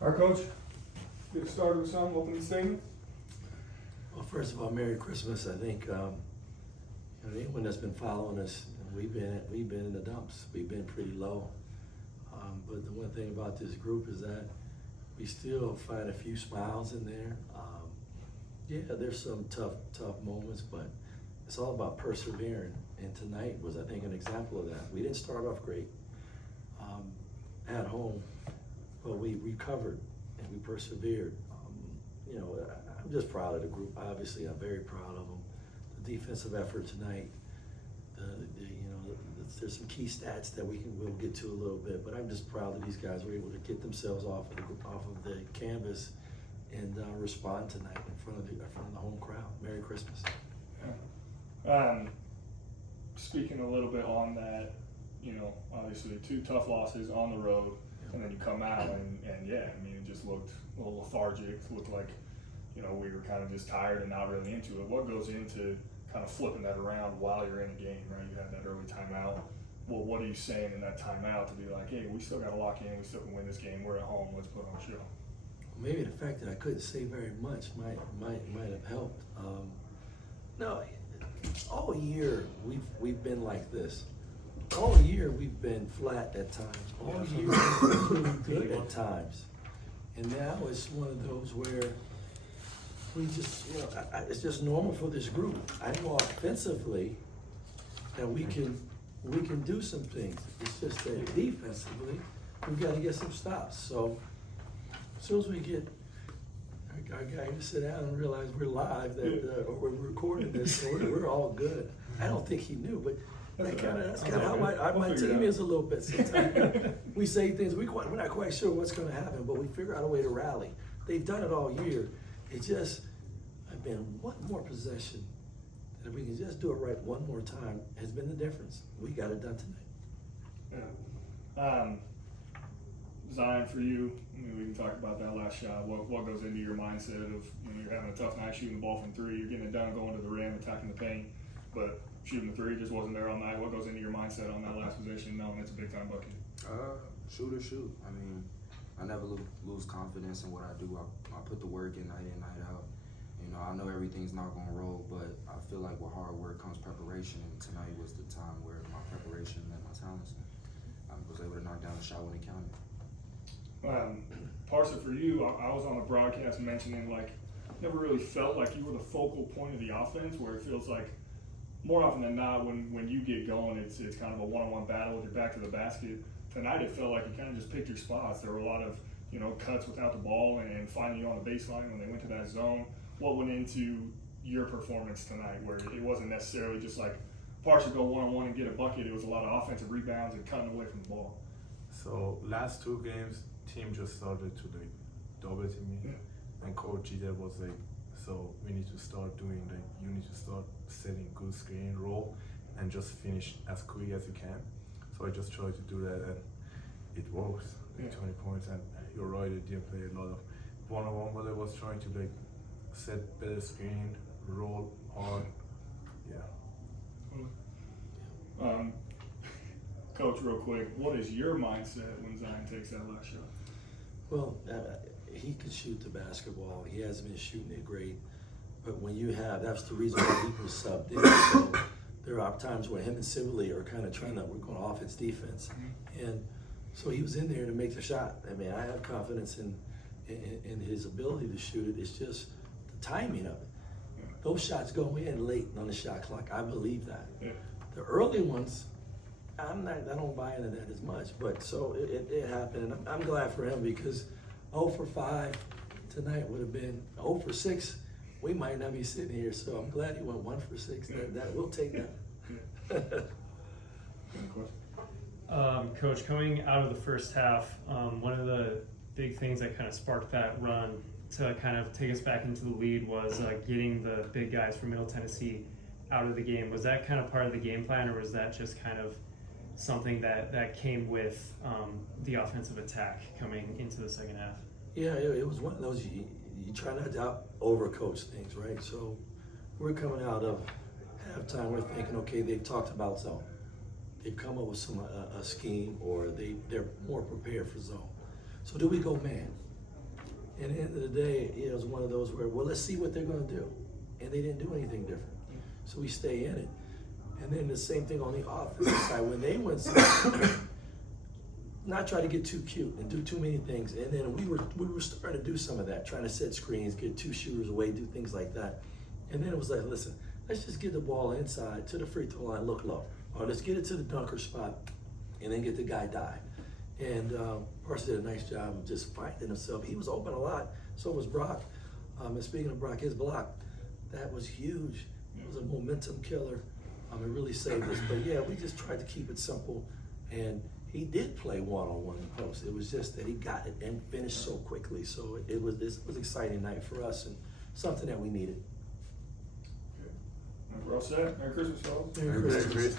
Our coach, get started with some opening statement. Well, first of all, Merry Christmas. I think anyone that's been following us, we've been in the dumps. We've been pretty low. But the one thing about this group is that we still find a few smiles in there. Yeah, there's some tough moments, but it's all about persevering. And tonight was, I think, an example of that. We didn't start off great at home, but we recovered and we persevered. I'm just proud of the group. Obviously, I'm very proud of them. The defensive effort tonight. There's some key stats that we'll get to a little bit, but I'm just proud that these guys were able to get themselves off of the canvas and respond tonight in front of the home crowd. Merry Christmas. Yeah. Speaking a little bit on that, obviously 2 tough losses on the road, and then you come out and it just looked a little lethargic. It looked like, we were kind of just tired and not really into it. What goes into kind of flipping that around while you're in a game, right? You had that early timeout. Well, what are you saying in that timeout to be like, hey, we still got to lock in, we still can win this game, we're at home, let's put on a show? Maybe the fact that I couldn't say very much might have helped. No, all year we've been like this. All year we've been flat at times. All year we've been really good at times. And now it's one of those where we just, it's just normal for this group. I know offensively that we can do some things. It's just that defensively, we've got to get some stops. So as soon as we get our guy to sit down and realize we're live, that or we're recording this, so we're all good. I don't think he knew, but that's kind of how my team is a little bit sometimes. We say things, we're not quite sure what's going to happen, but we figure out a way to rally. They've done it all year. It just, I've been one more possession, and if we can just do it right one more time, has been the difference. We got it done tonight. Yeah. Zion, for you, we can talk about that last shot. What goes into your mindset of, you're having a tough night shooting the ball from 3, you're getting it done, going to the rim, attacking the paint, but shooting the 3 just wasn't there all night. What goes into your mindset on that last possession, knowing it's a big time bucket? Shoot. I mean, I never lose confidence in what I do. I put the work in night out. I know everything's not going to roll, but I feel like with hard work comes preparation, and tonight was the time where my preparation met my talents, and I was able to knock down a shot when it counted. Parsa, for you, I was on the broadcast mentioning, never really felt like you were the focal point of the offense, where it feels like more often than not when you get going, it's kind of a one-on-one battle with your back to the basket. Tonight it felt like you kind of just picked your spots. There were a lot of cuts without the ball and finding you on the baseline when they went to that zone. What went into your performance tonight, where it wasn't necessarily just like Parsa go one-on-one and get a bucket? It was a lot of offensive rebounds and cutting away from the ball. So last 2 games, team just started to double team me, and Coach Gide was like, so we need to start doing you need to start setting good screen roll and just finish as quick as you can. So I just tried to do that, and it works. 20 points, and you're right, it didn't play a lot of one-on-one, but I was trying to set better screen, roll hard. Coach, real quick, what is your mindset when Zion takes that last shot? Well, he could shoot the basketball. He hasn't been shooting it great, but when you have, that's the reason why he was subbed in. So there are times where him and Sibley are kind of we're going offense, defense, and so he was in there to make the shot. I mean, I have confidence in his ability to shoot it. It's just the timing of it. Those shots go in late on the shot clock. I believe that. Yeah. The early ones, I don't buy into that as much, but so it happened, and I'm glad for him, because 0 for 5 tonight would have been 0 for 6. We might not be sitting here, so I'm glad he went 1 for 6. That we'll take that. Coach, coming out of the first half, one of the big things that kind of sparked that run to kind of take us back into the lead was getting the big guys from Middle Tennessee out of the game. Was that kind of part of the game plan, or was that just kind of something that came with the offensive attack coming into the second half? Yeah, it was one of those, you try not to overcoach things, right? So we're coming out of halftime, we're thinking, okay, they've talked about zone. They've come up with a scheme, or they're more prepared for zone. So do we go man? And at the end of the day, it was one of those where, well, let's see what they're going to do. And they didn't do anything different. So we stay in it. And then the same thing on the offensive side. When they went, not try to get too cute and do too many things. And then we were starting to do some of that, trying to set screens, get two shooters away, do things like that. And then it was like, listen, let's just get the ball inside to the free throw line, look low. Or let's get it to the dunker spot and then get the guy die. And Parsa did a nice job of just finding himself. He was open a lot, so was Brock. And speaking of Brock, his block, that was huge. It was a momentum killer. It really saved us. But yeah, we just tried to keep it simple. And he did play one-on-one in post. It was just that he got it and finished so quickly. So it was an exciting night for us and something that we needed. We're all set. Merry Christmas, fellas. Merry Christmas.